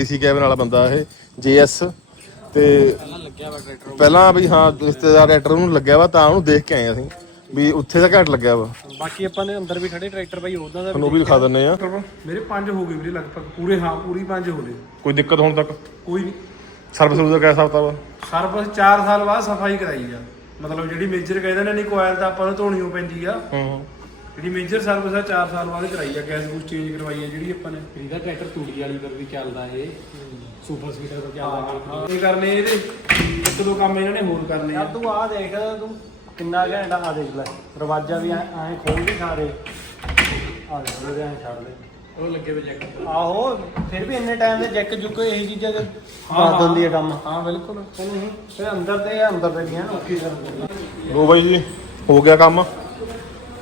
AC cabin ਵਾਲਾ ਬੰਦਾ ਇਹ ਜੀਐਸ ਤੇ ਪਹਿਲਾਂ ਲੱਗਿਆ ਵਾ ਟਰੈਕਟਰ ਪਹਿਲਾਂ ਵੀ ਹਾਂ ਰਿਸ਼ਤੇਦਾਰ ਐਕਟਰ ਨੂੰ ਲੱਗਿਆ ਵਾ ਤਾਂ ਉਹਨੂੰ ਦੇਖ ਕੇ ਆਏ ਅਸੀਂ ਵੀ ਉੱਥੇ ਤਾਂ ਘੱਟ ਲੱਗਿਆ ਵਾ। ਬਾਕੀ ਆਪਾਂ ਨੇ ਅੰਦਰ ਵੀ ਖੜੇ ਟਰੈਕਟਰ ਬਾਈ ਉਹਦਾ ਦਾ ਤੁਹਾਨੂੰ ਉਹ ਵੀ ਦਿਖਾ ਦਿੰਨੇ ਆ। ਮੇਰੇ ਪੰਜ ਹੋ ਗਏ ਵੀਰੇ ਲਗਭਗ ਪੂਰੇ ਹਾਂ ਪੂਰੀ ਪੰਜ ਹੋ ਗਏ। ਕੋਈ ਦਿੱਕਤ ਹੋਣ ਤੱਕ? ਕੋਈ ਨਹੀਂ। ਸਰਵਿਸ ਦਾ ਕਿਆ ਹਿਸਾਬ ਵਾ ਸਰਵਿਸ 4 ਸਾਲ ਬਾਅਦ ਸਫ਼ਾਈ ਕਰਾਈ ਆ। ਮਤਲਬ ਜਿਹੜੀ ਮੇਜਰ ਕਹਿੰਦੇ ਨੇ ਨਹੀਂ ਕੋਇਲ ਤਾਂ ਆਪਾਂ ਨੂੰ ਧੋਣੀ ਪੈਂਦੀ ਆ। ਹੂੰ। ਜਿਹੜੀ ਮੇਜਰ ਸਰਵਿਸ ਆ 4 ਸਾਲ ਬਾਅਦ ਕਰਾਈ ਆ ਗੈਸ ਗੂਸ ਚੇਂਜ ਕਰਵਾਈ ਆ ਜਿਹੜੀ ਆਪਾਂ ਨੇ। ਇਹਦਾ ਟਰੈਕਟਰ ਤੂੜੀ ਵਾਲੀ ਪਰ ਵੀ ਚੱਲਦਾ ਇਹ। ਸੁਪਰ ਸਪੀਡਰ ਪਰ ਚੱਲਦਾ ਇਹ। ਕਰਨੇ ਇਹਦੇ। ਇੱਕ ਦੋ ਕੰਮ ਇਹਨਾਂ ਨੇ ਹੋਰ ਕਰਨੇ ਆ। ਯਾਰ ਤੂੰ ਆ ਦੇਖ ਤੂੰ ਕਿੰਨਾ ਘੈਂਟਾ ਆ ਦੇਖ ਲੈ। ਦਰਵਾਜ਼ਾ ਵੀ ਐ ਖੋਲ ਕੇ ਸਾਰੇ। ਆ ਦੇਖ ਉਹਦੇ ਐ ਛੱਡ ਦੇ। ਉਹ ਲੱਗੇ ਵੇ ਜੈਕ ਆਹੋ ਫਿਰ ਵੀ ਇੰਨੇ ਟਾਈਮ ਦੇ ਜੈਕ ਜੁਕ ਇਹੀ ਚੀਜ਼ਾਂ ਦੇ ਦੱਸ ਦਿੰਦੀ ਹੈ ਕੰਮ। ਹਾਂ ਬਿਲਕੁਲ। ਨਹੀਂ ਫਿਰ ਅੰਦਰ ਤੇ ਅੰਦਰ ਦੇ ਦੀਆਂ ਨਾ। ਕੀ ਕਰਦੇ ਲੋ ਬਾਈ ਜੀ ਹੋ ਗਿਆ ਕੰਮ।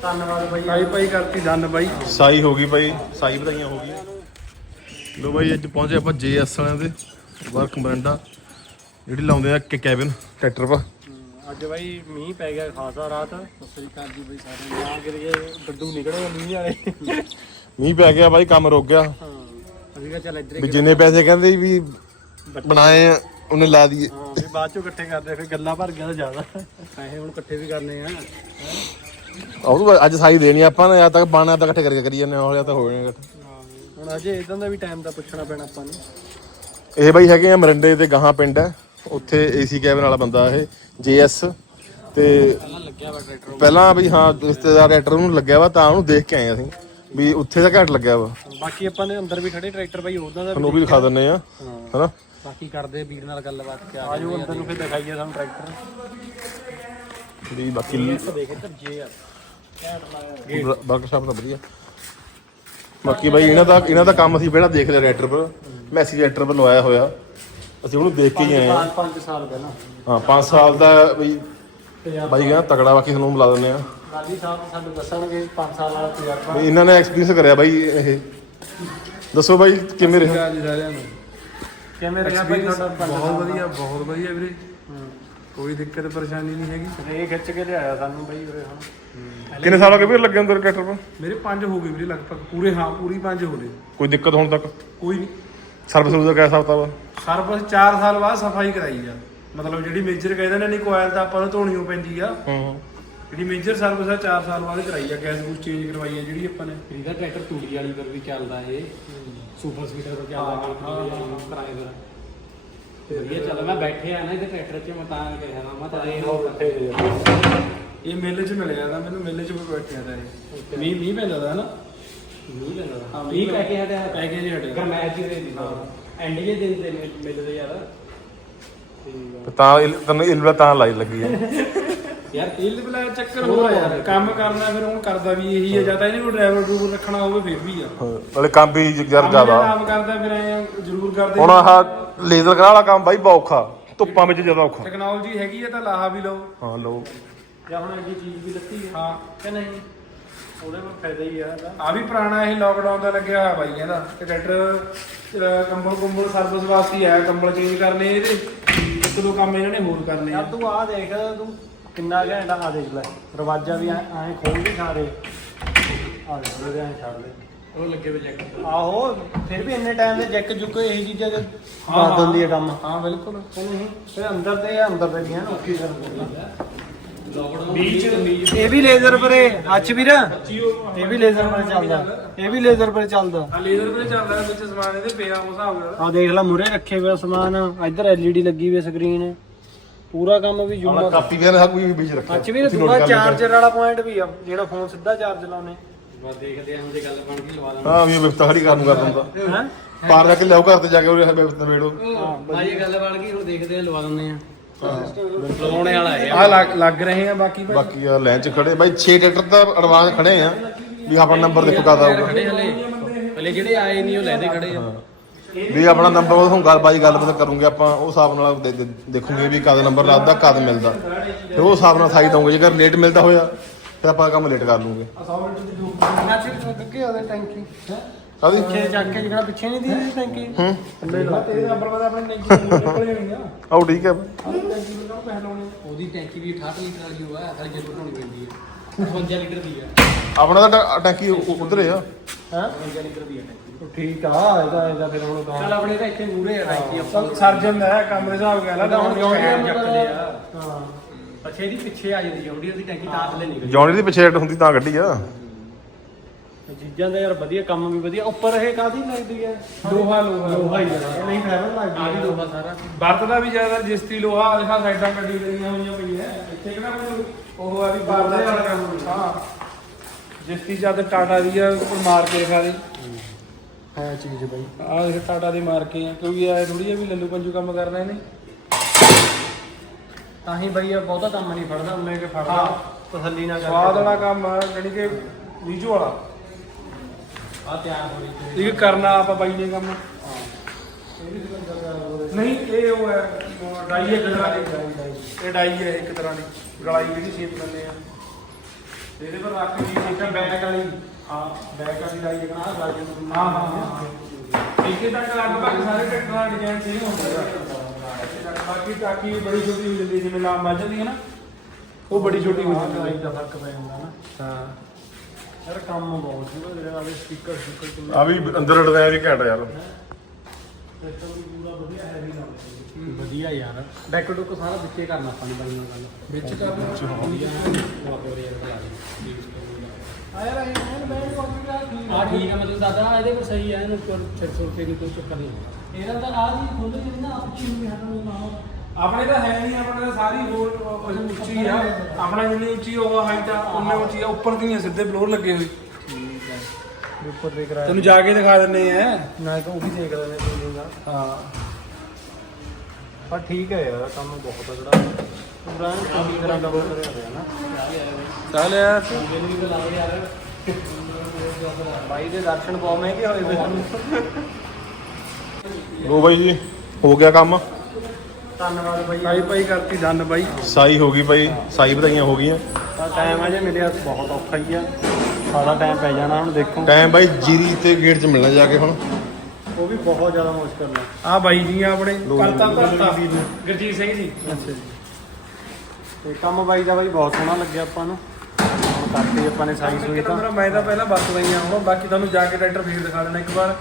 ਧੰਨਵਾਦ ਬਾਈ ਪਾਈ ਪਾਈ ਕਰਤੀ ਦੰਨ ਬਾਈ। ਸਾਈ ਹੋ ਗਈ ਬਾਈ ਸਾਈ ਵਧਾਈਆਂ ਹੋ ਗਈਆਂ। ਲੋ ਬਾਈ ਅੱਜ ਪਹੁੰਚੇ ਆਪਾਂ ਜੀਐਸ ਵਾਲਿਆਂ ਦੇ ਵਰਕ ਮਰੰਡਾ। ਜਿਹੜੀ ਲਾਉਂਦੇ ਆ ਕਿ ਕੈਬਨ ਟਰੈਕਟਰ ਪਾ ਅੱਜ ਬਾਈ ਮੀਂਹ ਪੈ ਗਿਆ ਖਾਸਾ ਰਾਤ। ਸਤਿ ਸ੍ਰੀ ਅਕਾਲ ਜੀ ਬਾਈ ਸਾਰੇ ਨਾ। ਕਰੀਏ ਗੱਡੂ ਨਿਕਲੇ ਮੀਂਹ ਵਾਲੇ। ਮੀਂਹ ਪੈ ਗਿਆ ਬਾਈ ਕੰਮ ਰੁਕ ਗਿਆ। ਹਾਂ ਅਸੀਂ ਕਿਹਾ ਚੱਲ ਇੱਧਰ ਵੀ ਜਿੰਨੇ ਪੈਸੇ ਕਹਿੰਦੇ ਸੀ ਵੀ ਬਣਾਏ ਆ ਉਹਨੇ ਲਾ ਦਈਏ। ਹਾਂ ਵੀ ਬਾਅਦ ਚੋਂ ਇਕੱਠੇ ਕਰਦੇ ਫਿਰ ਗੱਲਾਂ ਭਰ ਗਿਆ ਤਾਂ ਜ਼ਿਆਦਾ। ਪੈਸੇ ਹੁਣ ਇਕੱਠੇ ਵੀ ਕਰਨੇ ਆ। ਉਹ ਤੋਂ ਬਾਅਦ ਅੱਜ ਸਾਈ ਦੇਣੀ ਆਪਾਂ ਨੇ ਜਾਂ ਤੱਕ ਬਾਣਾ ਤਾਂ ਇਕੱਠੇ ਕਰਕੇ ਕਰੀ ਜਾਂਦੇ ਹਾਂ ਤਾਂ ਹੋ ਜਾਣੇ ਇਕੱਠੇ ਹੁਣ ਅਜੇ ਇਦਾਂ ਦਾ ਵੀ ਟਾਈਮ ਦਾ ਪੁੱਛਣਾ ਪੈਣਾ ਆਪਾਂ ਨੂੰ। ਇਹ ਬਾਈ ਹੈਗੇ ਆ ਮਰੰਡੇ ਤੇ ਗਾਹਾਂ ਪਿੰਡ ਹੈ ਉੱਥੇ ਏਸੀ ਕੈਬਨ ਵਾਲਾ ਬੰਦਾ ਇਹ ਜੀਐਸ ਤੇ ਪਹਿਲਾਂ ਲੱਗਿਆ ਵਾ ਟਰੈਕਟਰ ਪਹਿਲਾਂ ਵੀ ਹਾਂ ਰਿਸ਼ਤੇਦਾਰ ਐਕਟਰ ਨੂੰ ਲੱਗਿਆ ਵਾ ਤਾਂ ਉਹਨੂੰ ਦੇਖ ਕੇ ਆਏ ਅਸੀਂ ਵੀ ਉੱਥੇ ਤਾਂ ਘੱਟ ਲੱਗਿਆ ਵਾ। ਬਾਕੀ ਆਪਾਂ ਨੇ ਅੰਦਰ ਵੀ ਖੜੇ ਟਰੈਕਟਰ ਬਾਈ ਉਹਦਾ ਦਾ ਤੁਹਾਨੂੰ ਉਹ ਵੀ ਦਿਖਾ ਦਿੰਨੇ ਆ ਹਨਾ? ਬਾਕੀ ਕਰਦੇ ਵੀਰ ਨਾਲ ਗੱਲਬਾਤ ਕਿਆ ਆਜੋ ਅੰਦਰ ਨੂੰ ਫਿਰ ਦਿਖਾਈਏ ਸਾਨੂੰ ਟਰੈਕਟਰ ਵੀ ਬਾਕੀ ਦੇਖ ਇੱਧਰ ਜੇ ਆ। ਵਰਕਸ਼ਾਪ ਤਾਂ ਵਧੀਆ। ਬਾਕੀ ਬਾਈ ਇਹਨਾਂ ਦਾ ਇਹਨਾਂ ਦਾ ਕੰਮ ਅਸੀਂ ਪਹਿਲਾਂ ਦੇਖ ਲਿਆ ਰੈਟਰ ਪਰ। ਮੈਸੀ ਰੈਟਰ ਪਰ ਲਵਾਇਆ ਹੋਇਆ। ਅਸੀਂ ਉਹਨੂੰ ਦੇਖ ਕੇ ਹੀ ਆਏ ਆ 5 ਸਾਲ ਪਹਿਲਾਂ। ਹਾਂ 5 ਸਾਲ ਦਾ ਬਈ ਬਾਈ ਕਹਿੰਦਾ ਤਕੜਾ ਬਾਕੀ ਤੁਹਾਨੂੰ ਮਿਲਾ ਦਿੰਦੇ ਆ। ਗਾਲੀ ਸਾਹਿਬ ਸਾਨੂੰ ਦੱਸਣਗੇ 5 ਸਾਲ ਵਾਲਾ ਤਜਰਬਾ। ਇਹਨਾਂ ਨੇ ਐਕਸਪੀਰੀਅੰਸ ਕਰਿਆ ਬਾਈ ਇਹ। ਦੱਸੋ ਬਾਈ ਕਿਵੇਂ ਰਿਹਾ? ਜੀ ਸਾਰਿਆਂ ਨੂੰ ਕਿਵੇਂ ਰਿਹਾ ਬਾਈ ਤੁਹਾਡਾ ਬਹੁਤ ਵਧੀਆ ਬਹੁਤ ਵਧੀਆ ਵੀਰੇ। ਕੋਈ ਦਿੱਕਤ ਪਰੇਸ਼ਾਨੀ ਨਹੀਂ ਹੈਗੀ। ਰੇ ਖਿੱਚ ਕੇ ਲਿਆਇਆ ਸਾਨੂੰ ਬਾਈ ਉਰੇ ਹੁਣ। ਕਿੰਨੇ ਸਾਲ ਹੋ ਗਏ ਵੀਰ ਲੱਗੇ ਅੰਦਰ ਟਰੈਕਟਰ ਪਰ? ਮੇਰੇ ਪੰਜ ਹੋ ਗਏ ਵੀਰੇ ਲਗਭਗ ਪੂਰੇ ਹਾਂ ਪੂਰੀ ਪੰਜ ਹੋ ਗਏ। ਕੋਈ ਦਿੱਕਤ ਹੋਣ ਤੱਕ? ਕੋਈ ਨਹੀਂ। ਸਰਵਿਸ ਦਾ ਕਿਆ ਹਿਸਾਬ ਵਾ ਸਰਵਿਸ 4 ਸਾਲ ਬਾਅਦ ਸਫ਼ਾਈ ਕਰਾਈ ਆ। ਮਤਲਬ ਜਿਹੜੀ ਮੇਜਰ ਕਹਿੰਦੇ ਨੇ ਨਹੀਂ ਕੋਇਲ ਤਾਂ ਆਪਾਂ ਨੂੰ ਧੋਣੀ ਓ ਪੈਂਦੀ ਆ। ਹੂੰ। ਜਿਹੜੀ ਮੇਜਰ ਸਰਵਿਸ ਆ 4 ਸਾਲ ਬਾਅਦ ਕਰਾਈ ਆ। ਗੈਸ ਗੂਸ ਚੇਂਜ ਕਰਵਾਈ ਆ ਜਿਹੜੀ ਆਪਾਂ ਨੇ। ਇਹਦਾ ਟਰੈਕਟਰ ਤੂੜੀ ਵਾਲੀ ਪਰ ਵੀ ਚੱਲਦਾ ਇਹ। ਸੁਪਰ ਸਪੀਡਰ ਪਰ ਚੱਲਦਾ ਕਿਰਾਏ ਪਰ ਤੇ। ਵਧੀਆ ਚੱਲ ਮੈਂ ਬੈਠਿਆ ਨਾ ਇਹਦੇ ਟਰੈਕਟਰ 'ਚ ਮੈਂ ਤਾਂ ਕਹਿ ਰਿਹਾ ਮੈਂ ਤਾਂ ਇਹ ਹੋ ਬੈਠੇ ਇਹ ਮੇਲੇ 'ਚ ਮਿਲਿਆ ਤਾਂ ਮੈਨੂੰ ਮੇਲੇ 'ਚ ਵੀ ਬੈਠਿਆ ਤਾਂ ਇਹ। ਮੀਂਹ ਮੀਂਹ ਪੈਂਦਾ ਦਾ ਹਨਾ ਨਹੀਂ ਲੈਂਦਾ ਹਾਂ, ਵੀ ਕਹਿ ਕੇ ਹਟਿਆ। ਪੈਕੇਜ ਹੀ ਹਟਿਆ। ਗਰਮੈਸ਼ ਹੀ ਦੇ ਦੀ ਐਂਡ ਜੇ ਦਿਨ ਤੇ ਮਿਲ- ਮਿਲਦੇ ਯਾਰ। ਤਾਂ ਤੈਨੂੰ ਇਲਵਾ ਤਾਂ ਲਾਈ ਲੱਗੀ ਆ। ਯਾਰ ਇਹ ਬਲਾ ਚੱਕਰ ਹੋ ਯਾਰ। ਕੰਮ ਕਰਨਾ ਫਿਰ ਹੁਣ ਕਰਦਾ ਵੀ ਇਹੀ ਆ ਜਾਂ ਤਾਂ ਇਹਨੇ ਕੋਈ ਡਰਾਈਵਰ ਡਰੂਵਰ ਰੱਖਣਾ ਹੋਵੇ ਫਿਰ ਵੀ ਆ। ਨਾਲੇ ਕੰਮ ਵੀ ਯਾਰ ਜ਼ਿਆਦਾ। ਕੰਮ ਕਰਦਾ ਫਿਰ ਐ ਜ਼ਰੂਰ ਕਰਦੇ ਹੁਣ ਆਹ ਲੇਜ਼ਰ ਕਰਾ ਵਾਲਾ ਕੰਮ ਬਾਈ ਬਹੁਤ ਔਖਾ ਧੁੱਪਾਂ ਵਿੱਚ ਜ਼ਿਆਦਾ ਔਖਾ। ਟੈਕਨੋਲੋਜੀ ਹੈਗੀ ਆ ਤਾਂ ਲਾਹਾ ਵੀ ਲਓ। ਹਾਂ ਲੋ ਜਾਂ ਹੁਣ ਐਡੀ ਚੀਜ਼ ਵੀ ਲੱਤੀ ਹੈ ਹਾਂ। ਕਿ ਨਹੀਂ? ਉਹਦੇ ਕੋਲ ਫਾਇਦਾ ਹੀ ਆ ਇਹਦਾ। ਆ ਵੀ ਪੁਰਾਣਾ ਇਹ ਲੋਕਡਾਊਨ ਦਾ ਲੱਗਿਆ ਹੋਇਆ ਬਾਈ ਕਹਿੰਦਾ ਤੇ ਟਰੈਕਟਰ ਕੰਬਲ ਕੁੰਬਲ ਸਰਵਿਸ ਵਾਸਤੇ ਹੀ ਆਇਆ ਕੰਬਲ ਚੇਂਜ ਕਰਨੇ ਇਹਦੇ। ਇੱਕ ਦੋ ਕੰਮ ਇਹਨਾਂ ਨੇ ਹੋਰ ਕਰਨੇ ਆ। ਯਾਰ ਤੂੰ ਆ ਦੇਖ ਤੂੰ ਕਿੰਨਾ ਘੈਂਟਾ ਆ ਦੇਖ ਲੈ ਦਰਵਾਜ਼ਾ ਵੀ ਐ ਖੋਲ ਕੇ ਸਾਰੇ। ਆ ਦੇਖ ਉਹਦੇ ਐ ਛੱਡ ਦੇ। ਉਹ ਲੱਗੇ ਵੇ ਜੈਕ। ਆਹੋ ਫਿਰ ਵੀ ਇੰਨੇ ਟਾਈਮ ਦੇ ਜੈਕ ਜੁਕ ਇਹੀ ਚੀਜ਼ਾਂ ਦੇ ਦੱਸ ਦਿੰਦੀ ਹੈ। ਕੰਮ। ਹਾਂ ਬਿਲਕੁਲ। ਨਹੀਂ ਫਿਰ ਅੰਦਰ ਤੇ ਅੰਦਰ ਦੇ ਦੀਆਂ ਨਾ ਕੀ ਕਰਦੇ ਬੀਚ ਇਹ ਵੀ ਲੇਜ਼ਰ ਪਰੇ ਅੱਛ ਵੀਰ। ਇਹ ਵੀ ਲੇਜ਼ਰ ਪਰ ਚੱਲਦਾ। ਇਹ ਵੀ ਲੇਜ਼ਰ ਪਰ ਚੱਲਦਾ। ਆ ਲੇਜ਼ਰ ਤੇ ਚੱਲਦਾ ਵਿੱਚ ਸਮਾਨ ਇਹਦੇ ਪਿਆ ਉਸ ਹਿਸਾਬ ਨਾਲ। ਆ ਦੇਖ ਲੈ ਮੁਰੇ ਰੱਖੇ ਹੋਏ ਆ ਸਮਾਨ। ਇੱਧਰ ਐਲਈਡੀ ਲੱਗੀ ਹੋਈ ਸਕਰੀਨ ਪੂਰਾ ਕੰਮ ਵੀ ਆਹ ਜੂਮ ਕਾਪੀ ਕਹਿੰਦੇ ਹਾਂ ਕੋਈ ਵੀ ਵਿੱਚ ਰੱਖਿਆ। ਅੱਛ ਵੀਰ ਦੂਆ ਚਾਰਜਰ ਵਾਲਾ ਪੁਆਇੰਟ ਵੀ ਆ ਜਿਹੜਾ ਫੋਨ ਸਿੱਧਾ ਚਾਰਜ ਲਾਉਨੇ ਬਸ ਦੇਖਦੇ ਆਂ ਜੇ ਗੱਲ ਬਣ ਗਈ ਲਵਾ ਹਾਂ ਵੀ ਵਿਵਸਥਾ ਖੜੀ ਕਰਨ ਨੂੰ ਕਰ ਦਿੰਦਾ। ਹੈ? ਪਾਰ ਜਾ ਕੇ ਲਿਆਓ ਘਰ ਤੇ ਜਾ ਕੇ ਉਹ ਵਿਵਸਥਾ ਵੇੜੋ ਹਾਂ ਜੇ ਗੱਲ ਬਣ ਗਈ ਹੁਣ ਦੇਖਦੇ ਆਂ ਲਵਾ ਦਿੰਦੇ ਆ। ਲਵਾਉਣੇ ਵਾਲਾ ਹੈ। ਆ ਲੱਗ ਲੱਗ ਰਹੇ ਆ ਬਾਕੀ ਭਾਈ? ਬਾਕੀ ਆ ਲਾਈਨ 'ਚ ਖੜੇ। ਬਾਈ 6 ਟਰੈਕਟਰ ਤਾਂ ਐਡਵਾਂਸ ਖੜੇ ਆ। ਵੀ ਆਪਣਾ ਨੰਬਰ ਦੇਖੋ ਕਦ ਆਊਗਾ। ਹਲੇ। ਹਲੇ ਜਿਹੜੇ ਆਏ ਨਹੀਂ ਉਹ ਲੈਦੇ ਖੜੇ ਆ। ਵੀ ਆਪਣਾ ਨੰਬਰ ਉਹ ਹੁਣ ਗੱਲ ਬਾਈ ਗੱਲਬਾਤ ਕਰੂੰਗੇ ਆਪਾਂ ਉਹ ਹਿਸਾਬ ਨਾਲ ਦੇ- ਦੇ- ਦੇਖੂਗੇ ਵੀ ਕਦ ਨੰਬਰ ਲੱਗਦਾ ਕਦ ਮਿਲਦਾ। ਫਿਰ ਉਹ ਹਿਸਾਬ ਨਾਲ ਸਾਈ ਦਊਂਗੇ ਜੇਕਰ ਲੇਟ ਮਿਲਦਾ ਹੋਇਆ ਫਿਰ ਆਪਾਂ ਕੰਮ ਲੇਟ ਕਰ ਲੂਗੇ ਮੈਚ ਲੱਗੇ ਉਹਦੇ ਟੈਂਕੀ ਕਾਦੀ ਪਿੱਛੇ ਚੱਕ ਕੇ ਜਿਹੜਾ ਪਿੱਛੇ ਨਹੀਂ ਦੀ ਟੈਂਕੀ। ਹੂੰ। ਤੇਰੇ ਨੰਬਰ ਪਤਾ ਆਪਣੇ ਨਹੀਂ ਨਿਕਲ ਜਾਣੀ ਆ ਆਓ ਠੀਕ ਹੈ। ਟੈਂਕੀ ਨੂੰ ਪੈਸੇ ਲਾਉਣੇ ਉਹਦੀ ਟੈਂਕੀ ਵੀ 68 ਲੀਟਰ ਵਾਲੀ ਹੋਆ ਹਰ ਜੇ ਬਣਾਉਣੀ ਪੈਂਦੀ ਹੈ। 55 ਲੀਟਰ ਦੀ ਹੈ। ਆਪਣਾ ਤਾਂ ਟੈਂਕੀ ਉਧਰ ਆ। ਹਾਂ? 55 ਲੀਟਰ ਦੀ ਹੈ ਟੈਂਕੀ ਉਹ ਠੀਕ ਆ ਇਹਦਾ ਇਹਦਾ ਫਿਰ ਹੁਣ ਚੱਲ ਆਪਣੇ ਤਾਂ ਇੱਥੇ ਮੂਰੇ ਆ ਰਾਈਟੀ ਆਪਾਂ ਸਰਜਨ ਦਾ ਹੈ, ਕੰਮ ਦੇ ਹਿਸਾਬ ਨਾਲ ਤਾਂ ਹੁਣ ਜੌਂਡੀਅਰ ਚੱਕਦੇ ਆ? ਹਾਂ। ਅੱਛਾ ਇਹਦੀ ਪਿੱਛੇ ਆ ਜਾਂਦੀ ਜੌਂਡੀਅਰ ਦੀ ਟੈਂਕੀ ਤਾਂ ਥੱਲੇ ਨਹੀਂ ਗਈ ਜੌਨੀ ਦੀ ਪਿੱਛੇ ਹੁੰਦੀ ਤਾਂ ਗੱਡੀ ਆ। ਇਹ ਚੀਜ਼ਾਂ ਦਾ ਯਾਰ ਵਧੀਆ ਕੰਮ ਵੀ ਵਧੀਆ। ਉੱਪਰ ਇਹ ਕਾਦੀ ਲੱਗਦੀ ਹੈ ਲੋਹਾ ਲੋਹਾ। ਲੋਹਾ ਹੀ ਆ। ਨਹੀਂ ਫਾਇਦਾ ਆ ਲੱਗਦੀ ਵੀ ਹੈ ਦੋਹਾ ਸਾਰਾ। ਵਰਤਦਾ ਵੀ ਜ਼ਿਆਦਾ ਜਿਸਤੀ ਲੋਹਾ ਦੇਖਾ ਸਾਈਡਾਂ ਕੱਢੀ ਗਈਆਂ ਹੋਈਆਂ ਪਈਆਂ। ਇੱਥੇ ਕਿਹੜਾ ਕੋਈ ਉਹ ਆ ਵੀ ਬਾਰਦਾ ਵਾਲਾ ਕੰਮ ਹਾਂ ਜਿਸਤੀ ਜਦ ਟਾਟਾ ਦੀ ਆ ਉੱਪਰ ਮਾਰ ਕੇ ਦਿਖਾ ਦੇ। ਹੈ ਚੀਜ਼ ਬਈ। ਆਹ ਦੇਖ ਟਾਟਾ ਦੇ ਮਾਰ ਕੇ ਆ ਕਿਉਂਕਿ ਆ ਥੋੜੀ ਜਿਹੀ ਵੀ ਲੱਲੂ ਪੰਜੂ ਕੰਮ ਕਰਨਾ ਇਹਨੇ ਤਾਂ ਹੀ ਬਈ ਇਹ ਬਹੁਤਾ ਕੰਮ ਨਹੀਂ ਫੜਦਾ ਉਹਨੇ ਕਿ ਫੜਦਾ ਹਾਂ। ਤਸੱਲੀ ਨਾਲ ਸਵਾਦ ਵਾਲਾ ਕੰਮ ਆ ਜਾਣੀ ਕਿ ਰੀਜੂ ਵਾਲਾ। ਆ ਤਿਆਰ ਹੋ ਰਹੀ ਇਹ ਕਰਨਾ ਆਪਾਂ ਬਾਈ ਨੇ ਕੰਮ। ਨਹੀਂ ਇਹ ਉਹ ਹੈ ਡਾਈ ਇੱਕ ਤਰ੍ਹਾਂ ਦੀ। ਇਹ ਡਾਈ ਹੈ ਇੱਕ ਤਰ੍ਹਾਂ ਦੀ ਗਲਾਈ ਜਿਹੜੀ ਸ਼ੇਪ ਦਿੰਦੇ ਆ। ਇਹਦੇ ਪਰ ਰੱਖ ਕੇ ਇੱਕ ਬੈਕ ਵਾਲੀ। ਹਾਂ ਬੈਕ ਵਾਲੀ ਡਾਈ ਹੈ ਨਾ ਰਾਜਨ ਹਾਂ ਹਾਂ ਹਾਂ ਇੱਥੇ ਤੱਕ ਲਗਭਗ ਸਾਰੇ ਟਰੈਕਟਰਾਂ ਦਾ ਡਿਜ਼ਾਈਨ ਸੇਮ ਹੁੰਦਾ ਹੈ ਬਾਕੀ ਟਾਕੀ ਬੜੀ ਛੋਟੀ ਹੋ ਜਾਂਦੀ ਜਿਵੇਂ ਲਾਮ ਵੱਜ ਜਾਂਦੀ ਹੈ ਨਾ ਉਹ ਬੜੀ ਛੋਟੀ ਹੋ ਜਾਂਦੀ ਲਾਈਟ ਹੈ ਦਾ ਫ਼ਰਕ ਪੈ ਜਾਂਦਾ ਨਾ। ਹਾਂ। ਯਾਰ ਕੰਮ ਬਹੁਤ ਸੀ ਜਿਹੜੇ ਵਾਲੇ ਸਪੀਕਰ ਸਪੀਕਰ ਆ ਵੀ ਅੰਦਰ ਡਿਜ਼ਾਈਨ ਵੀ ਘੈਂਟ ਆ ਯਾਰ। ਸਿਸਟਮ ਵੀ ਪੂਰਾ ਵਧੀਆ ਹੈਵੀ ਲਾਉਂਦੇ ਵਧੀਆ ਯਾਰ। ਡੈਕ ਡੁੱਕ ਸਾਰਾ ਵਿੱਚੇ ਕਰਨਾ ਆਪਾਂ ਨੇ ਬਾਈ ਨਾਲ ਗੱਲ। ਵਿੱਚ ਕਰਨਾ ਆ। ਯਾਰ ਇਹ ਮੈਂ ਬੈਠ ਕੇ ਆ। ਠੀਕ ਹੈ ਮਤਲਬ ਦਾਦਾ ਇਹਦੇ ਕੋਲ ਸਹੀ ਹੈ ਇਹਨੂੰ ਕੋਈ 600 ਰੁਪਏ ਦੀ ਕੋਈ ਚੱਕਰ ਨਹੀਂ ਇਹਦਾ ਤਾਂ ਆ ਜੀ ਖੁੱਲ ਜਿਹੀ ਨਾ ਆਪ ਚੀਜ਼ ਵੀ ਹਟਣ ਨਾ ਆਪਣੇ ਤਾਂ ਹੈ ਨਹੀਂ ਆਪਣੇ ਤਾਂ ਸਾਰੀ ਹੋਰ ਉਹ ਉੱਚੀ ਆ। ਆਪਣਾ ਜਿੰਨੀ ਉੱਚੀ ਉਹ ਹਾਈਟ ਆ ਉਨੇ ਉੱਚੀ ਆ ਉੱਪਰ ਦੀਆਂ ਸਿੱਧੇ ਫਲੋਰ ਲੱਗੇ ਹੋਏ। ਉੱਪਰ ਦੇ ਕਰਾਇਆ ਤੈਨੂੰ ਜਾ ਕੇ ਦਿਖਾ ਦਿੰਨੇ ਆ। ਨਾ ਤਾਂ ਉਹ ਵੀ ਦੇਖ ਲੈਣੇ ਬਿਲਡਿੰਗ ਦਾ ਹਾਂ। ਪਰ ਠੀਕ ਹੈ ਯਾਰ ਕੰਮ ਬਹੁਤ ਤਗੜਾ ਪੂਰਾ ਚੰਗੀ ਤਰ੍ਹਾਂ ਡਬਲ ਕਰਿਆ ਹੋਇਆ ਨਾ। ਚੱਲ ਯਾਰ ਬਾਈ ਦੇ ਦਰਸ਼ਨ ਬਹੁਤ ਮਹਿੰਗੇ ਹੋਏ ਵੇ ਲੋ ਬਾਈ ਜੀ ਹੋ ਗਿਆ ਕੰਮ। ਧੰਨਵਾਦ ਬਾਈ। ਭਾਈ ਭਾਈ ਕਰਤੀ ਦੰਨ ਬਾਈ। ਸਾਈ ਹੋ ਗਈ ਬਾਈ ਸਾਈ ਵਧਾਈਆਂ ਹੋ ਗਈਆਂ। ਆ ਟਾਈਮ ਅਜੇ ਮਿਲਿਆ ਬਹੁਤ ਔਖਾ ਹੀ ਆ। ਸਾਰਾ ਟਾਈਮ ਪੈ ਜਾਣਾ ਹੁਣ ਦੇਖੋ। ਟਾਈਮ ਬਾਈ ਜੀਰੀ ਤੇ ਗੇਟ 'ਚ ਮਿਲਣਾ ਜਾ ਕੇ ਹੁਣ। ਉਹ ਵੀ ਬਹੁਤ ਜ਼ਿਆਦਾ ਮੁਸ਼ਕਲ ਹੈ ਆ ਬਾਈ ਜੀ ਆ ਆਪਣੇ ਕਰਤਾ। ਕਰਤਾ ਗੁਰਜੀਤ ਸਿੰਘ ਜੀ। ਅੱਛਾ ਜੀ। ਤੇ ਕੰਮ ਬਾਈ ਦਾ ਬਾਈ ਬਹੁਤ ਸੋਹਣਾ ਲੱਗਿਆ ਆਪਾਂ ਨੂੰ। ਹੁਣ ਕਰਤੀ ਆਪਾਂ ਨੇ ਸਾਈ ਸੂਈ ਤਾਂ। ਮੈਂ ਤਾਂ ਪਹਿਲਾਂ ਵਰਤਦਾ ਹੀ ਆ ਹੁਣ ਬਾਕੀ ਤੁਹਾਨੂੰ ਜਾ ਕੇ ਟਰੈਕਟਰ ਫੇਰ ਦਿਖਾ ਦੇਣਾ ਇੱਕ ਵਾਰ।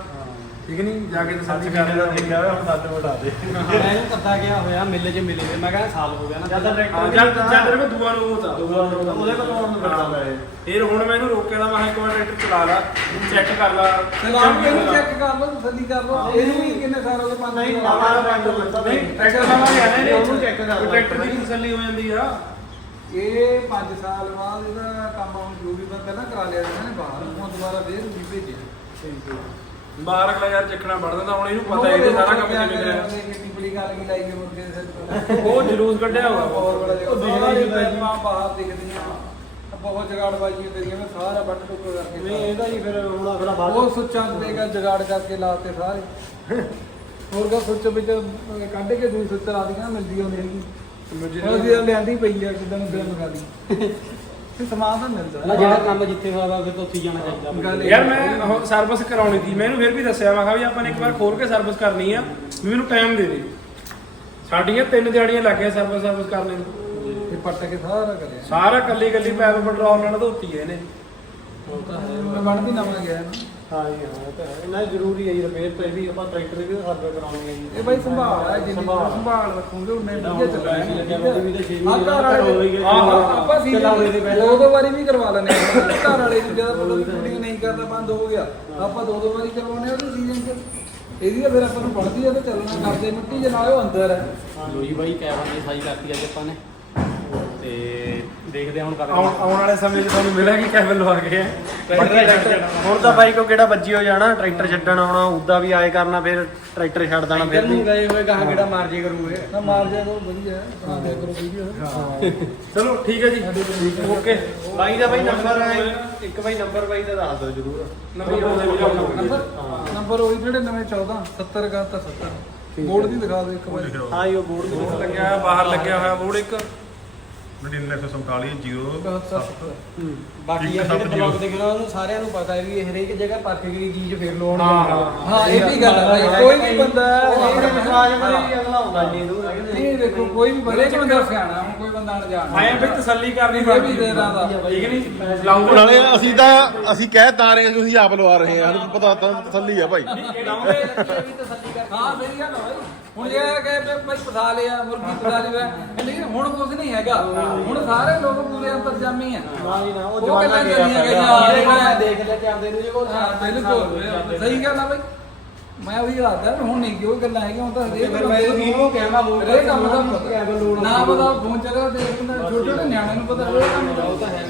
ਠੀਕ ਨਹੀਂ? ਜਾ ਕੇ ਤਸੱਲੀ ਕਰ ਦਾ ਦੇਖਿਆ ਹੋਇਆ, ਹੁਣ ਦੱਸ ਵਟਾ ਦੇ। ਮੈਂ ਇਹਨੂੰ ਕੱਦਾ ਗਿਆ ਹੋਇਆ ਮਿਲੇ ਜੇ ਮਿਲੇ ਮੈਂ ਕਹਿੰਦਾ ਸਾਲ ਹੋ ਗਿਆ ਨਾ। ਜ਼ਿਆਦਾ ਹਾਂ, ਜਦ ਜਦ ਮੇਰੇ ਦੂਆ ਨੂੰ ਉਹ ਤਾਂ ਉਹਦੇ ਕੋਲ ਆਉਣ ਨੂੰ ਪਿਆ ਇਹ। ਫਿਰ ਹੁਣ ਮੈਂ ਇਹਨੂੰ ਰੋਕਿਆ ਦਾ ਮੈਂ ਕਿਹਾ ਇੱਕ ਵਾਰ ਚਲਾ ਲਾ ਚੈੱਕ ਕਰ ਲਾ। ਚੈੱਕ ਕਰ ਲਓ ਤਸੱਲੀ ਕਰ ਲਓ। ਇਹਨੂੰ ਵੀ ਕਿੰਨੇ ਸਾਲ ਹੋ ਗਏ ਪੰਜ ਨਹੀਂ ਨਵਾਂ ਮਿਲਦਾ ਨਹੀਂ ਟਰੈਕਟਰ ਵਾਲਾ ਨਹੀਂ ਆਣਾ ਇਹਨੇ ਉਹਨੂੰ check ਕਰ ਲਾ। ਟਰੈਕਟਰ ਦੀ ਤਸੱਲੀ ਹੋ ਜਾਂਦੀ ਆ। ਇਹ 5 ਸਾਲ ਬਾਅਦ ਇਹਦਾ ਕੰਮ ਹੁਣ ਜੋ ਵੀ ਪਹਿਲਾਂ ਕਰਾ ਲਿਆ ਇਹਨਾਂ ਨੇ ਬਾਹਰ। ਹੁਣ ਦੁਬਾਰਾ ਫੇਰ ਵੀ ਭੇਜਿਆ। ਬਾਹਰ ਅਗਲਾ ਯਾਰ ਚੱਕਣਾ ਵੜ ਦਿੰਦਾ ਹੁਣ ਇਹਨੂੰ ਪਤਾ ਇਹਦੇ ਸਾਰਾ ਕੰਮ ਕਿਵੇਂ ਕਰਿਆ। ਕਿੰਨੀ ਬੜੀ ਗੱਲ ਕੀ ਲਾਈ ਕੇ ਮੁਰਗੇ ਦੇ ਸਿਰ ਉਹ ਜਲੂਸ ਕੱਢਿਆ ਹੋਇਆ। ਬਹੁਤ ਬੜਾ ਉਹ ਦਿਖਦਾ ਹੀ ਹੁੰਦਾ ਬਾਹਰ ਦਿਖਦੀਆਂ ਬਹੁਤ ਜਗਾੜਬਾਜ਼ੀਆਂ ਕਰੀਆਂ ਮੈਂ ਸਾਰਾ ਵੱਟ ਟੁੱਕ ਕਰਕੇ ਨਹੀਂ ਇਹਦਾ ਹੀ ਫਿਰ ਹੁਣ ਅਗਲਾ ਬਾਅਦ ਉਹ ਸੁੱਚਾਂ ਦੇਗਾ ਜਗਾੜ ਕਰਕੇ ਲਾਤੇ ਸਾਰੇ। ਹੋਰ ਕਾ ਸੁੱਚ ਵਿੱਚ ਕੱਢ ਕੇ ਦੂਈ ਸੁੱਚ ਲਾ ਦੀਆਂ ਮਿਲਦੀ ਉਹ ਨਹੀਂ ਉਹ ਵੀ ਲਿਆਂਦੀ ਪਈ ਆ ਜਿੱਦਾਂ ਨੂੰ ਬਿਲ ਲਗਾ ਦੀ ਤੇ ਸਮਾਨ ਤਾਂ ਮਿਲਦਾ। ਨਾ ਜਿਹੜਾ ਕੰਮ ਜਿੱਥੇ ਹੋਇਆ ਫਿਰ ਤਾਂ ਉੱਥੇ ਹੀ ਜਾਣਾ ਚਾਹੀਦਾ ਗੱਲ ਯਾਰ ਮੈਂ ਸਰਵਿਸ ਕਰਾਉਣੀ ਸੀ ਮੈਂ ਇਹਨੂੰ ਫਿਰ ਵੀ ਦੱਸਿਆ ਮੈਂ ਕਿਹਾ ਵੀ ਆਪਾਂ ਨੇ ਇੱਕ ਵਾਰ ਖੋਲ ਕੇ ਸਰਵਿਸ ਕਰਨੀ ਆ ਵੀ ਮੈਨੂੰ ਟਾਈਮ ਦੇ ਦੇ। ਸਾਡੀਆਂ ਤਿੰਨ ਦਿਹਾੜੀਆਂ ਲੱਗ ਗਈਆਂ ਸਰਵਿਸ ਸਰਵਿਸ ਕਰਨੇ ਨੂੰ। ਇਹ ਪੱਟ ਕੇ ਸਾਰਾ ਕਰਿਆ। ਸਾਰਾ ਕੱਲੀ ਕੱਲੀ ਪੈਪ ਪੈਟਰੋਲ ਨਾਲ ਧੋਤੀ ਹੈ ਇਹਨੇ। ਮੈਂ ਬਣਦੀ ਨਵਾਂ ਗਿਆ। ਨਾ ਹਾਂ ਜੀ ਹਾਂ ਇਹ ਤਾਂ ਹੈ। ਇਹਨਾਂ ਜ਼ਰੂਰੀ ਹੈ ਜੀ ਰਿਪੇਅਰ ਤੇ ਵੀ ਆਪਾਂ ਟਰੈਕਟਰ ਵੀ ਸਰਵੇ ਕਰਾਉਣੀ ਹੈ ਜੀ। ਇਹ ਬਾਈ ਸੰਭਾਲ ਹੈ ਜਿੰਨੀ ਸੰਭਾਲ। ਸੰਭਾਲ ਰੱਖੋਗੇ ਉਨੇ ਜਿਹੜਾ ਵਧੀਆ ਹੁਣ ਚੱਲਣਾ ਪੈਸੇ ਲੱਗਿਆ ਹੈ ਉਹਦੇ ਵੀ ਤਾਂ ਛੇ ਆਹ ਮਹੀਨੇ ਘਰ ਦਾ ਵਾਲੇ। ਆਪਾਂ ਸੀ ਦੇ ਵਾਰੀ ਵੀ ਕਰਵਾ ਲੈਣੇ ਆ ਘਰ ਵਾਲੇ ਦੀ ਜਦ ਪਤਾ ਵੀ ਸ਼ੂਟਿੰਗ ਨਹੀਂ ਕਰਦਾ ਬੰਦ ਹੋ ਗਿਆ। ਆਪਾਂ ਦੋ ਦੋ ਵਾਰੀ ਕਰਵਾਉਣੇ ਉਹਦੇ ਸੀਜ਼ਨ 'ਚ। ਇਹਦੀ ਤਾਂ ਫਿਰ ਆਪਾਂ ਨੂੰ ਪੜਦੀ ਆ ਤੇ ਚੱਲਣਾ ਕਰਦੇ ਮਿੱਟੀ ਦੇ ਨਾਲ ਉਹ ਅੰਦਰ। ਹੈ ਲੋਈ ਬਾਈ ਕੈਬਨ ਦੀ ਸਾਈ ਕਰਤੀ ਅੱਜ ਆਪਾਂ ਨੇ। ਤੇ ਦੇਖਦੇ ਹਾਂ ਹੁਣ ਕਦ ਆਉਣ ਆਉਣ ਵਾਲੇ ਸਮੇਂ 'ਚ ਤੁਹਾਨੂੰ ਮਿਲੇਗੀ ਕੈਬਨ ਲਵਾ ਕੇ ਹੁਣ ਤਾਂ ਬਾਈ ਕੋ ਕਿਹੜਾ ਵੱਜੀ ਹੋ ਜਾਣਾ ਟਰੈਕਟਰ ਛੱਡਣ ਆਉਣਾ ਉਦਾਂ ਵੀ ਆਏ ਕਰਨਾ ਫਿਰ ਟਰੈਕਟਰ ਛੱਡ ਦੇਣਾ ਫਿਰ ਵੀ ਗਏ ਹੋਏ ਗਾਹਾਂ ਕਿਹੜਾ ਮਾਰ ਜੇ ਕਰੂਗੇ। ਨਾ ਮਾਰ ਦਿਆ ਕਰੋ ਵਧੀਆ ਬਣਾ ਦਿਆ ਕਰੋ ਵੀਡੀਓ। ਚਲੋ ਠੀਕ ਹੈ ਜੀ। ਓਕੇ। ਬਾਈ ਦਾ ਬਾਈ ਨੰਬਰ ਹੈ ਇੱਕ ਬਾਈ ਨੰਬਰ ਬਾਈ ਦਾ ਦੱਸ ਦਿਓ ਜਰੂਰ। ਨੰਬਰ ਨੰਬਰ ਉਹੀ ਜਿਹੜੇ ਨਵੇਂ 14 70 ਗਾ ਤਾਂ 70 ਬੋਰਡ ਦੀ ਦਿਖਾ ਦਿਓ ਇੱਕ ਵਾਰੀ। ਹਾਂ ਜੀ ਉਹ ਬੋਰਡ ਲੱਗਿਆ ਹੋਇਆ ਬਾਹਰ ਲੱਗਿਆ ਹੋਇਆ ਬੋਰਡ ਇੱਕ। 99147 ਹੂੰ। ਬਾਕੀ ਇੱਕ ਆ ਜਿਹੜੇ ਸੱਤ ਬਲੌਗ ਜ਼ੀਰੋ। ਦੇਖਣਾ ਉਹਨੂੰ ਸਾਰਿਆਂ ਨੂੰ ਪਤਾ ਹੈ ਵੀ ਇਹ ਹਰੇਕ ਜਗ੍ਹਾ ਪਰਖ ਗਈ ਚੀਜ਼ ਫੇਰ ਲੋਨ ਹਾਂ, ਹਾਂ, ਹਾਂ, ਇਹ ਵੀ ਗੱਲ ਹੈ ਭਾਈ, ਕੋਈ ਵੀ ਬੰਦਾ ਇਹ ਇਹ ਵਿਸ਼ਵਾਸ ਕਰੇ ਅਗਲਾ ਹੁੰਦਾ ਨਹੀਂ ਦੂਰ ਨਹੀਂ ਦੇਖੋ ਕੋਈ ਵੀ ਬੰਦਾ ਇੱਕ ਬੰਦਾ ਸਿਆਣਾ ਹੁਣ ਕੋਈ ਬੰਦਾ ਅਣਜਾਣ ਆਏ ਵੀ ਤਸੱਲੀ ਕਰਨੀ ਇਹ ਵੀ ਦੇ। ਰਹਾ ਠੀਕ ਨਹੀਂ? ਲਾਉਂਦੇ ਨਾਲੇ ਅਸੀਂ ਤਾਂ ਅਸੀਂ ਕਹਿ ਤਾਂ ਰਹੇ ਹਾਂ ਕਿ ਅਸੀਂ ਆਪ ਲਵਾ ਰਹੇ ਹਾਂ। ਸਾਨੂੰ ਪਤਾ ਤਾਂ ਤਸੱਲੀ ਆ ਭਾਈ। ਹਾਂ ਮੇਰੀ ਗੱਲ ਹੋਈ ਹੁਣ ਇਹ ਹੈ ਕਿ ਵੀ ਭਾਈ ਪਸਾ ਲਿਆ ਮੁਰਗੀ ਪਸਾ ਲਿਆ ਲੇਕਿਨ ਹੁਣ ਕੁਝ ਨਹੀਂ ਹੈਗਾ। ਹੁਣ ਸਾਰੇ ਲੋਕ ਪੂਰੇ ਅੰਤਰਜਾਮੀ ਆ। ਨਾ ਜੀ ਨਾ ਉਹ ਚੱਲੀਆਂ। ਗਈਆਂ, ਇਹ ਦੇਖ ਲੈ ਕੇ ਆਉਂਦੇ ਨੂੰ ਜੇ ਕੋਈ ਹਾਂ ਬਿਲਕੁਲ ਸਹੀ ਗੱਲ ਆ ਭਾਈ ਮੈਂ ਉਹੀ ਵੀ ਹੁਣ ਨਹੀਂ ਕਿਉਂ ਗੱਲਾਂ ਹੈਗੀਆਂ ਹੁਣ ਤਾਂ ਹਰੇਕ ਫਿਰ ਮੈਂ ਇਹਨੂੰ ਕਿਹਨੂੰ ਕਿਹਾ ਮੈਂ ਹੋਰ ਹਰੇਕ ਕੰਮ ਦਾ ਪਤਾ? ਨਾ ਪਤਾ ਫੋਨ ਇੱਕ ਬੰਦਾ ਛੋਟੇ ਛੋਟੇ ਨਿਆਣਿਆਂ ਨੂੰ ਪਤਾ ਉਹ ਕੰਮ ਉਹ ਤਾਂ ਹੈ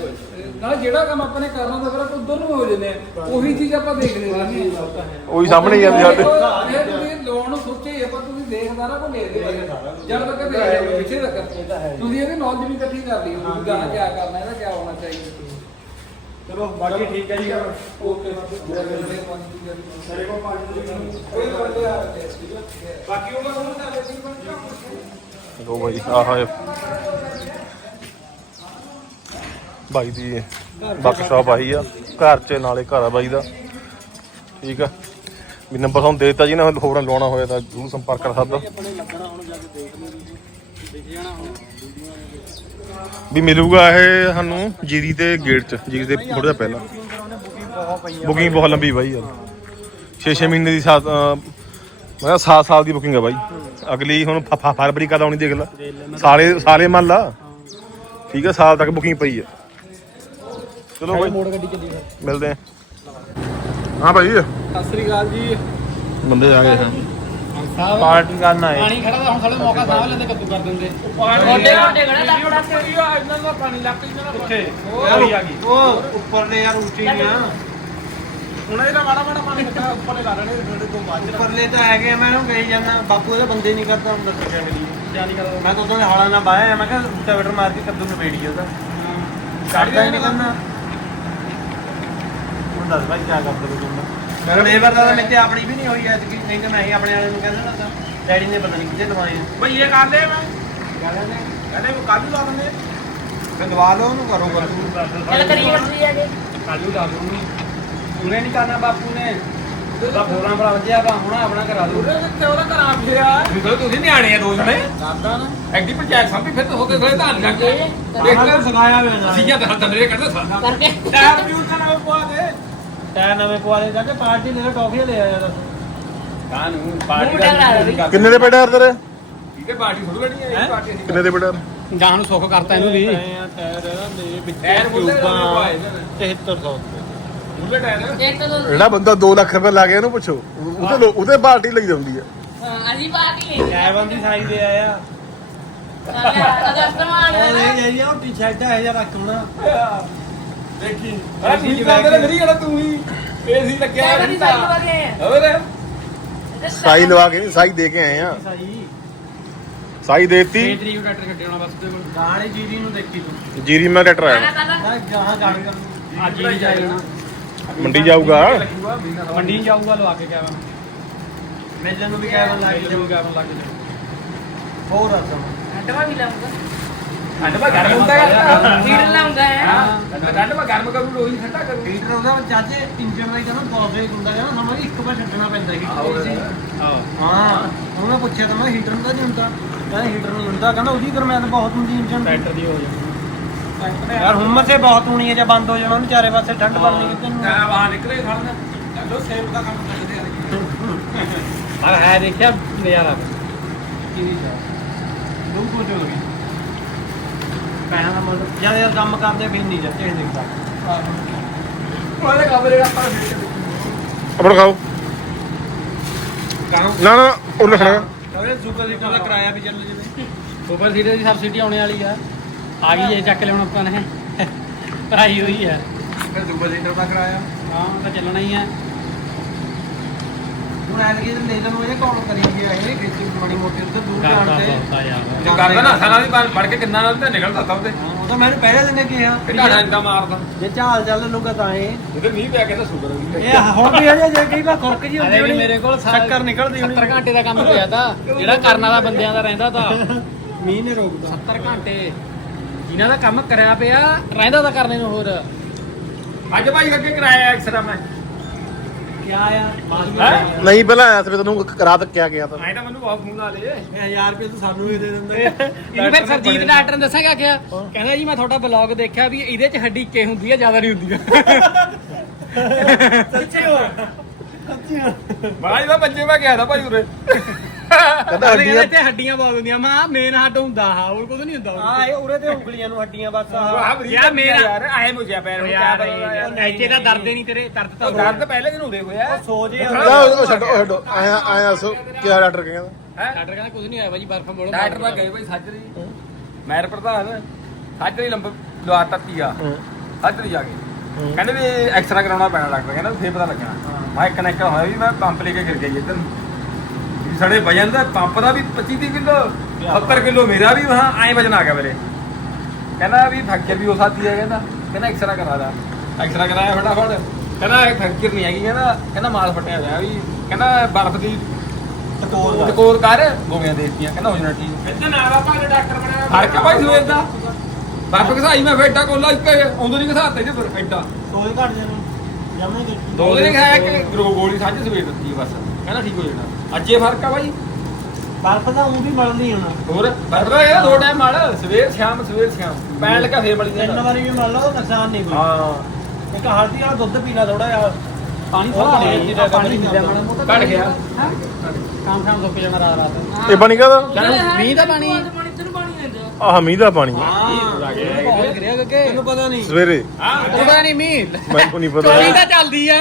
ਨਾਲ ਜਿਹੜਾ ਕੰਮ ਆਪਾਂ ਨੇ ਕਰਨਾ ਤਾਂ ਫਿਰ ਆਪਾਂ ਉਧਰ ਨੂੰ ਹੋ ਜੰਨੇ ਉਹੀ ਚੀਜ਼ ਆਪਾਂ ਦੇਖਦੇ ਰਹਿੰਦੇ ਹਾਂ। ਉਹੀ ਸਾਹਮਣੇ ਹੀ ਜਾਂਦੀ ਸਾਡੇ। ਇਹ ਤੁਸੀਂ ਲੋਨ ਨੂੰ ਸੋਚੇ ਆਪਾਂ ਤੁਸੀਂ ਦੇਖਦਾ ਨਾ ਕੋ ਲੈ ਦੇ ਜਦ ਤੱਕ ਦੇਖ ਰਹੇ ਪਿੱਛੇ ਤੱਕ। ਤੁਸੀਂ ਇਹਦੀ ਨੌਲੇਜ ਵੀ ਇਕੱਠੀ ਕਰ ਲਈ ਤੁਸੀਂ ਗਾਣਾ ਕੀ ਕਰਨਾ ਇਹਦਾ ਕੀ ਹੋਣਾ ਚਾਹੀਦਾ। ਚਲੋ ਬਾਕੀ ਠੀਕ ਹੈ ਜੀ। ਓਕੇ। ਸਾਰੇ ਕੋ ਤਰੀਕ ਨੂੰ। ਕੋਈ ਬੰਦੇ ਆ ਬਾਕੀ ਉਹ ਨੂੰ ਤਾਂ ਅਸੀਂ ਬਣ ਲੋ ਭਾਈ ਆਹ ਹੈ ਬਾਈ ਦੀ ਵਰਕਸ਼ਾਪ ਆਈ ਆ। ਘਰ ਚ ਨਾਲੇ ਘਰ ਆ ਬਾਈ ਦਾ। ਠੀਕ ਆ। ਵੀ ਨੰਬਰ ਤੁਹਾਨੂੰ ਦੇ ਦਿੱਤਾ ਜੀ ਨਾ ਹੋਰ ਲਾਉਣਾ ਹੋਇਆ ਤਾਂ ਜ਼ਰੂਰ ਸੰਪਰਕ ਕਰ ਸਕਦਾ। ਆਪਣੇ ਲੱਗਣਾ ਹੁਣ ਜਾ ਕੇ ਦੇਖ ਲਈ ਦਿਖ ਜਾਣਾ ਹੁਣ ਵੀ ਮਿਲੂਗਾ ਇਹ ਸਾਨੂੰ ਜੀਰੀ ਤੇ ਗੇਟ ਚ ਜੀਰੀ ਦੇ ਥੋੜਾ ਜਿਹਾ ਪਹਿਲਾਂ। ਬੁਕਿੰਗ ਬਹੁਤ ਲੰਬੀ ਬਾਈ ਯਾਰ। 6-6 ਮਹੀਨੇ ਦੀ ਸਾਤ ਮੈਂ ਕਿਹਾ 7 ਸਾਲ ਦੀ ਬੁਕਿੰਗ ਆ ਬਾਈ। ਅਗਲੀ ਹੁਣ ਫਰਵਰੀ ਕਦ ਆਉਣੀ ਦੇਖ ਲੈ। ਸਾਲੇ ਸਾਲੇ ਮੰਨ ਲਾ। ਠੀਕ ਆ ਸਾਲ ਤੱਕ ਬੁਕਿੰਗ ਪਈ ਆ। ਚਲੋ ਬਾਈ। ਮੋੜ ਗੱਡੀ ਚੱਲੀ ਮਿਲਦੇ ਆ। ਹਾਂ ਭਾਈ ਸਤਿ ਸ੍ਰੀ ਅਕਾਲ ਜੀ। ਬੰਦੇ ਆ ਗਏ। ਹਾਂ ਪਾਰਟੀ ਕਰਨ ਆਏ। ਪਾਣੀ ਖੜਾ ਤਾਂ ਹੁਣ ਸਾਲੇ ਮੌਕਾ ਸਾਹ ਲੈਂਦੇ ਕੱਦੂ ਕਰ ਦਿੰਦੇ। ਵੱਡੇ ਵੱਡੇ ਖੜਾ ਲੱਗ ਕੇ ਇਹਨਾਂ ਦਾ ਪਾਣੀ ਲੱਗ ਇਹਨਾਂ ਦਾ ਕਿੱਥੇ? ਉਹ ਆ ਗਈ ਉਹ ਉੱਪਰ ਨੇ ਯਾਰ ਉੱਚੀ ਨਹੀਂ ਆ। ਹੁਣ ਇਹਦਾ ਮਾੜਾ ਮਾੜਾ ਪਾਣੀ ਕੱਢਾ ਉੱਪਰ ਲਾ ਲੈਣੇ ਥੋੜੇ ਤੋਂ ਬਾਅਦ ਉੱਪਰਲੇ ਤਾਂ ਹੈਗੇ ਆ, ਮੈਂ ਉਹਨੂੰ ਕਹੀ ਜਾਂਦਾ ਬਾਪੂ ਇਹਦੇ ਬੰਦੇ ਨਹੀਂ ਕਰਦਾ ਹੁੰਦਾ ਸਕਿਆ ਮੇਰੀ ਜਾਨੀ ਕਰ ਮੈਂ ਤਾਂ ਉਦੋਂ ਦੇ ਹਾਲਾਂ ਨਾਲ ਬਾਇਆ ਮੈਂ ਕਿਹਾ ਰੂਟਾਵੇਟਰ ਮਾਰ ਕੇ ਕੱਦੂ ਨੂੰ ਵੇੜੀ ਉਹਦਾ। ਕੱਢਦਾ ਹੀ ਨਹੀਂ ਕਰਨਾ। ਹੁਣ ਦੱਸ ਭਾਈ ਕੀ ਕਰਦਾ ਤੂੰ। ਲੇਬਰ ਦਾ ਤਾਂ ਮੇਰੇ ਆਪਣੀ ਵੀ ਨਹੀਂ ਹੋਈ ਐਤਕੀ ਨਹੀਂ ਤਾਂ ਮੈਂ ਹੀ ਆਪਣੇ ਵਾਲੇ ਨੂੰ ਕਹਿੰਦਾ ਨਾ ਡੈਡੀ ਨੇ ਪਤਾ ਨਹੀਂ ਕਿੱਥੇ ਦਵਾਈ ਬਈ ਇਹ ਕਰ ਲੈ ਮੈਂ। ਕਹਿੰਦੇ ਉਹ ਕੱਲ ਲਾ ਦਿੰਦੇ ਮੈਂ ਦਵਾ ਲਓ ਉਹਨੂੰ ਕਰੋ ਕੱਦੂ ਚੱਲ ਕਰੀਏ ਬੱਚੀ ਆ ਜੀ ਕੱਲੂ ਲਾ ਦੂੰਗੀ ਪੂਰੇ ਨਹੀਂ ਕਰਨਾ ਬਾਪੂ ਨੇ। ਉਹਦਾ ਫੋਰਾਂ ਬੜਾ ਵਧੀਆ ਵਾ ਹੁਣ ਆਪਣਾ ਕਰਾ ਦੋ ਉਹਦੇ ਕਿੱਥੇ ਉਹਦਾ ਘਰਾਂ ਫਿਰਿਆ ਨਿਕਲ ਤੁਸੀਂ ਨਿਆਣੇ ਆ ਦੋ ਜਣੇ ਕਰਦਾ ਨਾ। ਐਡੀ ਪੰਚਾਇਤ ਸਭ ਵੀ ਫਿਰ ਹੋ ਕੇ ਗਏ ਧਾਨ ਕਰਕੇ। ਦੇਖ ਲੈ। ਸਿਖਾਇਆ ਵੇ ਨਾ ਅਸੀਂ ਜਾਂ ਤਾਂ ਤੰਦਰੇ ਕਰਦੇ ਸਾਂ। ਕਰਕੇ। ਵੀ ਉਹਨਾਂ ਨਾਲ ਪਵਾ ਦੇ। ਟੈ ਨਵੇਂ ਪਵਾਲੇ ਜਾ ਕੇ ਪਾਰਟੀ ਲੈ ਟੌਫੀਆਂ ਲੈ ਆਇਆ ਦੱਸ ਕਾਨੂੰ ਦੇ ਬੇਟਾ ਤੇਰੇ? ਠੀਕ ਹੈ ਪਾਰਟੀ ਥੋੜੀ ਲੈਣੀ ਹੈ ਇਹ ਪਾਰਟੀ ਅਸੀਂ ਕਿੰਨੇ ਦੇ ਬੇਟਾ ਗਾਹ ਨੂੰ ਸੁੱਖ ਕਰਤਾ ਇਹਨੂੰ ਵੀ। ਟਾਇਰ ਲੈ ਵਿੱਚ ਟਾਇਰ ਬੁੱਲੇ ਟਿਊਬਾਂ, ਨੇ 7300 ਬੁੱਲੇ ਟਾਇਰ ਇੱਕ ਦੋ ਜਿਹੜਾ ਬੰਦਾ 2 ਲੱਖ ਰੁਪਏ ਲਾ ਗਿਆ ਇਹਨੂੰ ਪੁੱਛੋ ਉਹਦੇ ਲੋ- ਉਹਦੇ ਪਾਰਟੀ ਲਈ ਜਾਂਦੀ ਆ। ਹਾਂ, ਅਸੀਂ ਪਾਰਟੀ ਲਈ। ਕੈਬਨ ਦੀ ਸਾਈਜ਼ ਦੇ ਆਇਆ। ਕਸਟਮਰ ਉਹ ਲੈ ਜਾਈ ਉਹ ਟੀ-ਸ਼ਰਟ ਹੈ ਜਾਂ ਰੱਖਣਾ ਦੇਖੀ। ਅਰੇ ਠੀਕ ਠੀਕ ਹੈ ਹੈ। ਮੇਰੀ ਕਿਹੜਾ ਤੂੰ ਹੀ ਏਸੀ ਲੱਗਿਆ ਕੈਬਨ ਦੀ ਸਾਈਜ਼ ਵਗੇ ਹੋਰ ਸਾਈ ਲਵਾ ਕੇ ਸਾਈ ਦੇ ਕੇ ਆਏ ਆ। ਸਾਈ ਸਾਈ ਦੇਤੀ। 6 ਤਰੀਕ ਨੂੰ ਟਰੈਕਟਰ ਛੱਡੇ ਹੋਣਾ ਬਸ ਉਹਦੇ ਕੋਲ। ਗਾਣੇ ਜੀਰੀ ਨੂੰ ਦੇਖੀ ਤੂੰ। ਜੀਰੀ ਮੈਂ ਟਰੈਕਟਰ ਆਇਆ। ਮੈਂ ਜਹਾਂ ਗਾਣ ਕਰ। ਅੱਜ ਹੀ ਜਾਣਾ ਮੰਡੀ ਜਾਊਗਾ? ਮੰਡੀ ਜਾਊਗਾ ਲਵਾ ਕੇ ਮੇਲੇ ਨੂੰ ਵੀ ਕੈਬਨ ਲਾ ਕੇ ਜਾਊਗਾ ਲੱਗ ਜਾਊ। ਹੋਰ ਆਸਮ ਅੱਡਵਾ ਵੀ ਲਾਉਂਗਾ ਠੰਡ ਮਾ ਗਰਮ ਹੁੰਦਾ ਹੈ। ਹੀਟਰ ਲਾਉਂਦਾ ਹੈ। ਠੰਡ ਮਾ ਗਰਮ ਕਰੂ ਰੋਈ ਠੰਡਾ ਕਰੂ। ਹੀਟਰ ਉਹਦਾ ਚਾਚੇ ਇੰਜਨ ਦਾ ਹੀ ਕਹਿੰਦਾ ਬਹੁਤ ਵੇਗ ਹੁੰਦਾ ਕਹਿੰਦਾ ਸਮਾਂ ਇੱਕ ਵਾਰ ਛੱਡਣਾ ਪੈਂਦਾ ਹੀਟਰ ਆਹ। ਹਾਂ ਉਹਨੇ ਪੁੱਛਿਆ ਤਾਂ ਮੈਂ ਹੀਟਰ ਦਾ ਨਹੀਂ ਹੁੰਦਾ। ਕਹਿੰਦਾ ਹੀਟਰ ਨਹੀਂ ਹੁੰਦਾ ਕਹਿੰਦਾ ਉਹਦੀ ਦਰਮਿਆਨ ਬਹੁਤ ਹੁੰਦੀ ਇੰਜਨ ਦੀ। ਟਰੈਕਟਰ ਦੀ ਹੋ ਜਾਊਗੀ ਯਾਰ ਹੁਮਸ ਸੇ ਬਹੁਤ ਹੋਣੀ ਹੈ ਜੇ ਬੰਦ ਹੋ ਜਾਣਾ ਉਹਨੂੰ ਚਾਰੇ ਪਾਸੇ ਠੰਡ ਪੜਨੀ ਕਿਤੇ ਨੂੰ ਨਾ ਬਾਹਰ ਨਿਕਲੇ ਖੜਨਾ। ਚਲੋ ਸੇਬ ਦਾ ਕੰਮ ਕਰਦੇ ਆ ਆ ਹੈ। ਦੇਖਿਆ ਨਜ਼ਾਰਾ। ਕੋ ਗਈ ਪੈਣਾ ਦਾ ਮਤਲਬ ਜਦ ਇਹ ਕੰਮ ਕਰਦੇ ਫਿਰ ਨਹੀਂ ਜਾਂਦੇ ਇਹ ਦਿਖਦਾ। ਉਹਦੇ ਕਮਰੇ ਆਪਾਂ ਫਿਰ ਆਪਣਾ ਖਾਓ। ਨਾ ਨਾ ਉਹ ਲਿਖਣਾ ਕਹਿੰਦੇ ਸੁਪਰ ਹੀਟਰ ਦਾ ਕਿਰਾਇਆ ਵੀ ਚੱਲ ਜਵੇ। ਸੁਪਰ ਸੀਟਰ ਦੀ ਸਬਸਿਡੀ ਆਉਣੇ ਵਾਲੀ ਆ। ਆ ਗਈ ਜੇ ਚੱਕ ਲਿਆਉਣਾ ਆਪਾਂ ਨੇ। ਭਰਾਈ ਹੋਈ ਆ। ਫਿਰ ਸੁਪਰ ਲੀਟਰ ਦਾ ਕਰਾਇਆ। ਹਾਂ ਉਹ ਤਾਂ ਚੱਲਣਾ ਹੀ ਆ। ਹੁਣ ਐਤਕੀ ਤੇ ਲੈ ਲਵਾਂ ਇਹ ਕੌਣ ਕਰੀ ਗਿਆ ਇਹ ਖੇਤੀ ਮਾੜੀ ਮੋਟੀ ਉੱਤੇ ਦੂਰ ਜਾਣ ਕਰਦਾ ਤੇ। ਬਹੁਤਾ ਯਾਰ। ਜੋ ਕਰਦਾ ਨਾ ਸਾਲਾਂ ਦੀ ਬਾਲ ਫੜ ਕੇ ਕਿੰਨਾ ਨਾਲ ਤੇ ਨਿਕਲਦਾ ਤਾਂ ਉਹਦੇ। ਹਾਂ, ਉਹ ਤਾਂ ਮੈਨੂੰ ਪਹਿਲੇ ਦਿਨ ਹੀ ਕਿਹਾ ਇਹ ਢਾਣਾ ਇੰਦਾ ਮਾਰਦਾ। ਜੇ ਚਾਲ ਚੱਲ ਲੂਗਾ ਤਾਂ ਇਹ। ਉਹਦੇ ਮੀਂਹ ਪਿਆ ਕੇ ਤਾਂ ਸ਼ੁਕਰ ਹੋ। ਗਈ ਇਹ ਹੁਣ ਵੀ ਅਜੇ ਜੇ ਕਈ ਵਾਰ ਖੁਰਕ ਜੀ ਹੁੰਦੀ ਅਰੇ ਵੀ ਹੋਣੀ, ਮੇਰੇ ਕੋਲ ਸਾਰਾ- ਚੱਕਰ ਨਿਕਲਦੀ ਹੋਣੀ। 70 ਘੰਟੇ ਦਾ ਕੰਮ ਪਿਆ ਤਾਂ ਜਿਹੜਾ ਕਰਨ ਵਾਲਾ ਬੰਦਿਆਂ ਦਾ ਰਹਿੰਦਾ ਤਾਂ। ਮੀਂਹ ਨੇ ਰੋਕਦਾ 70 ਘੰਟੇ। ਇਹਨਾਂ ਦਾ ਕੰਮ ਕਰਿਆ ਪਿਆ ਰਹਿੰਦਾ ਤਾਂ ਕਰਨੇ ਨੂੰ ਹੋਰ। ਅੱਜ ਭਾਈ ਅੱਗੇ ਕਰਾਇਆ ਐਕਸਰਾ ਮੈਂ। ਕਿਆ ਆ? ਨਹੀਂ ਪਹਿਲਾਂ ਆਇਆ ਸੀ ਵੀ ਤੈਨੂੰ ਰਾਤ ਕਿਆ ਗਿਆ ਤਾਂ। ਐ ਤਾਂ ਮੈਨੂੰ ਬਹੁਤ ਫੋਨ ਲਾ ਲੇ 1000 ਰੁਪਏ ਤੂੰ ਸਾਨੂੰ ਵੀ ਦੇ ਦਿੰਦੇ। ਇਹਨੂੰ ਫਿਰ ਸਰਜੀਤ ਡਾਕਟਰ ਨੇ ਦੱਸਿਆ ਕਿਆ ਕਹਿੰਦਾ ਜੀ ਮੈਂ ਤੁਹਾਡਾ ਬਲੌਗ ਦੇਖਿਆ ਵੀ ਇਹਦੇ 'ਚ ਹੱਡੀ ਕੇ ਹੁੰਦੀ ਆ ਜ਼ਿਆਦਾ ਨਹੀਂ ਹੁੰਦੀ। ਸੱਚੀ ਹੋ ਸੱਚੀ ਹੋ ਬਾਈ ਦਾ ਬੱਚੇ ਮੈਂ ਗਿਆ ਤਾਂ ਭਾਈ ਉਰੇ। ਕਹਿੰਦਾ ਹੱਡੀਆਂ ਇੱਥੇ ਹੱਡੀਆਂ ਬਹੁਤ ਹੁੰਦੀਆਂ ਮਾਂ ਮੇਨ ਹੱਡ ਹੁੰਦਾ ਆ ਹੋਰ ਕੁਝ ਨਹੀਂ ਹੁੰਦਾ ਆ ਇਹ ਉਰੇ ਤੇ ਉਂਗਲੀਆਂ ਨੂੰ ਹੱਡੀਆਂ ਬਸ ਆਹ। ਯਾਰ ਮੇਰਾ- ਯਾਰ ਆਏ ਮੁਝਿਆ ਪੈਰ ਹੁਣ ਕਿਆ ਐਚੇ ਦਾ ਦਰਦ ਨਹੀਂ ਤੇਰੇ ਦਰਦ ਤਾਂ ਉਹ ਦਰਦ ਪਹਿਲੇ ਦਿਨ ਉਰੇ ਹੋਇਆ ਸੋ ਜੇ ਨਾ ਉਹ ਛੱਡੋ ਉਹ ਛੱਡੋ। ਆਇਆ ਆਇਆ ਸੋ ਕਿਆ ਡਾਕਟਰ ਕਹਿੰਦਾ? ਹੈ? ਡਾਕਟਰ ਕਹਿੰਦਾ ਕੁਝ ਨਹੀਂ ਹੋਇਆ ਬਾਜੀ ਬਰਫ ਮੋੜੋ ਡਾਕਟਰ ਦਾ ਗਏ ਭਾਈ ਸਾਜਰੀ ਮੈਰ ਪ੍ਰਧਾਨ ਸਾਜਰੀ ਲੰਬ ਲਵਾਤਾ ਤੀਆ ਸਾਜਰੀ ਜਾ ਕੇ ਕਹਿੰਦੇ ਵੀ ਐਕਸਰਾ ਕਰਾਉਣਾ ਪੈਣਾ ਡਾਕਟਰ ਕਹਿੰਦਾ ਫੇਰ ਪਤਾ ਲੱਗਣਾ। ਮੈਂ ਕਨੈਕਟ ਹੋਇਆ ਵੀ ਮੈਂ ਪੰਪ ਲੈ ਕੇ ਗਿਰ ਗਿਆ ਜੀ ਇੱਧਰ ਨੂੰ। ਵੀ ਸਾਡੇ ਵਜਨ ਦਾ ਪੰਪ ਦਾ ਵੀ 25 30 ਕਿਲੋ 70 ਕਿਲੋ ਮੇਰਾ ਵੀ ਵਹਾਂ ਐ ਵਜਨ ਆ ਗਿਆ ਮੇਰੇ ਕਹਿੰਦਾ ਵੀ ਫ੍ਰੈਕਚਰ ਵੀ ਹੋ ਸਕਦੀ ਹੈ ਕਹਿੰਦਾ। ਕਹਿੰਦਾ ਐਕਸਰਾ ਕਰਾ ਦਾ ਐਕਸਰਾ ਕਰਾਇਆ ਫਟਾਫਟ। ਕਹਿੰਦਾ ਇਹ ਫ੍ਰੈਕਚਰ ਨਹੀਂ ਹੈਗੀ ਕਹਿੰਦਾ। ਕਹਿੰਦਾ ਮਾਲ ਫਟਿਆ ਹੋਇਆ ਵੀ। ਕਹਿੰਦਾ ਬਰਫ਼ ਦੀ ਟਕੋਰ ਟਕੋਰ ਕਰ ਗੋਲੀਆਂ ਦਿੱਤੀਆਂ। ਕਹਿੰਦਾ ਹੋ ਜਾਣਾ ਠੀਕ। ਇੱਥੇ ਨਾਰਾ ਭਾਗ ਡਾਕਟਰ ਬਣਿਆ ਫ਼ਰਕ ਭਾਈ ਸਵੇਰ ਦਾ। ਬਰਫ਼ ਘਸਾਈ ਮੈਂ ਫੇਟਾ ਕੋਲਾ ਇੱਕ ਆਉਂਦੇ ਨਹੀਂ ਘਸਾਤੇ ਜੇ ਫਿਰ ਐਡਾ ਸੋਏ ਘਟ ਜਾਣਾ ਦੇਖੀ। ਦੋ ਦਿਨ ਖਾਇਆ ਕਿ ਗੋਲੀ ਸਾਂਝ ਸਵੇਰ ਦਿੱਤੀ ਬਸ। ਕਹਿੰਦਾ ਠੀਕ ਹੋ ਜਾਣਾ। ਅੱਜ ਫ਼ਰਕ ਆ ਭਾਈ ਬਰਫ ਦਾ ਉਹ ਵੀ ਮਲਦੀ ਹੋਣਾ ਹੋਰ ਬਰਫ਼ ਦਾ ਇਹ ਦੋ ਟਾਈਮ ਮਾਲ ਸਵੇਰ ਸ਼ਾਮ ਸਵੇਰ ਸ਼ਾਮ। ਪੈਣ ਲੱਗਾ ਫੇਰ ਮਲੀ ਤਿੰਨ ਜਾਂਦਾ ਵਾਰੀ ਵੀ ਮੰਨ ਲਓ ਨੁਕਸਾਨ ਨਹੀਂ ਕੋਈ। ਹਾਂ। ਇੱਕ ਹਲਦੀ ਵਾਲਾ ਦੁੱਧ ਪੀ ਲੈ ਥੋੜਾ ਜਿਹਾ। ਪਾਣੀ ਥੋੜਾ ਪਾਣੀ ਜਿਹੜਾ ਪਾਣੀ ਪਾਣੀ ਪੀਂਦਾ ਮਾੜਾ ਮੋਟਾ ਘਟ ਗਿਆ। ਕੰਮ ਕੰਮ ਸੁੱਕ ਜਾਣਾ ਰਾਤ ਰਾਤ। ਇਹ ਪਾਣੀ ਕਾਹਦਾ? ਮੀਂਹ ਦਾ ਪਾਣੀ। ਪਾਣੀ ਤੈਨੂੰ ਪਾਣੀ ਆਂਦਾ ਆਹ ਮੀਂਹ ਦਾ ਪਾਣੀ। ਬਹੁਤ ਗਿਰਿਆ ਕਿ ਤੈਨੂੰ ਪਤਾ ਨਹੀਂ। ਸਵੇਰੇ। ਪਤਾ ਨਹੀਂ ਮੀਂਹ। ਮੈਨੂੰ ਨਹੀਂ ਪਤਾ। ਤਾਂ ਚੱਲਦੀ ਆ।